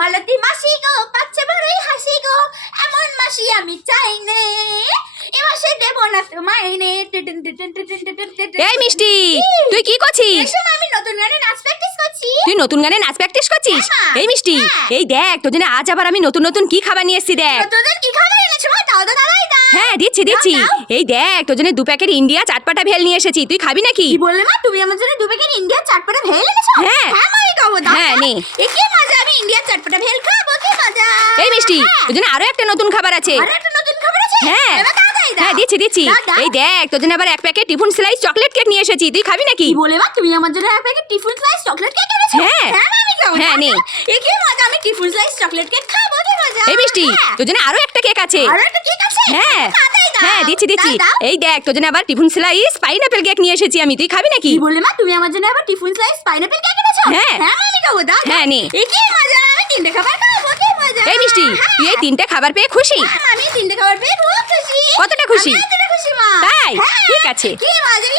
মালতী মাসি গো পাচ্ছে বড়ই হাসি গো, এমন মাসি আমি চাই নে, এ মাসে দেব না তো মাইনে। এই মিষ্টি, তুই কি করছিস? এসো মা, আমি নতুন গানে নাচ প্র্যাকটিস করছি। তুই নতুন গানে নাচ প্র্যাকটিস করছিস? হ্যাঁ, এই মিষ্টি, হ্যাঁ। এই দেখ তোর জন্য আজ আবার আমি নতুন নতুন কি খাবার নিয়ে এসেছি দেখ। তোদের কি খাবার এনেছো মা? দাও দাও দাঁড়াই দাও। হ্যাঁ দিচ্ছি দিচ্ছি। দাও। এই দেখ তোর জন্য 2 প্যাকেট ইন্ডিয়া চাটপাটা ভেল নিয়ে এসেছি, তুই খাবি নাকি? কি বললে মা? তুমি আমার জন্য 2 প্যাকেট ইন্ডিয়ার চাটপাটা ভেল এনেছো? হ্যাঁ। হ্যাঁ মা, আমি খাবো। দাও হ্যাঁ, দাও। নে। এ কি মজা, আমি ইন্ডিয়ার চাটপাটা ভেল খাবো, কি মজা। এই মিষ্টি, হ্যাঁ। তোর জন্য আরো একটা নতুন খাবার আছে। আরো একটা নতুন খাবার আছে? হ্যাঁ এবার তাড়াতাড়ি দাও। হ্যাঁ দিচ্ছি দিচ্ছি। দাও, দাও। এই দেখ তোর জন্য আবার 1 packet tiffin slice chocolate cake নিয়ে এসেছি, তুই খাবি নাকি? কি বলে মা? তুমি আমার জন্য 1 packet tiffin slice chocolate cake এনেছো? হ্যাঁ। হ্যাঁ মা, আমি খাবো। হ্যাঁ, দাও, নে। দাও। এ কি মজা, আমি টিফিন স্লাইস চকলেট কেক খাবো, কি মজা। এই মিষ্টি, হ্যাঁ। তোর জন্য আরো একটা কেক আছে। আরো একটা কেক আছে? হ্যাঁ তাড়াতাড়ি দাও। হ্যাঁ দিচ্ছি দিচ্ছি। দাও, দাও। এই দেখ তোর জন্য আবার টিফিন স্লাইস পাইনাপল কেক নিয়ে এসেছি আমি, তুই খাবি নাকি? কি বললে মা? তুমি আমার জন্য আবার টিফিন স্লাইস পাইনাপল কেক এনেছো? হ্যাঁ। হ্যাঁ মা, আমি খাবো। দাও, দাও। হ্যাঁ, নে। এ কি মজা, আমি 3টে খাবার খাবো, কি মজা। এই মিষ্টি, হ্যাঁ। তুই এই 3টে খাবার পেয়ে খুশি? আমি 3টে খাবার পেয়ে খুব খুশি। কতটা খুশি? আমি এতটা খুশি মা। তাই? হ্যাঁ। ঠিক আছে। কি মজা।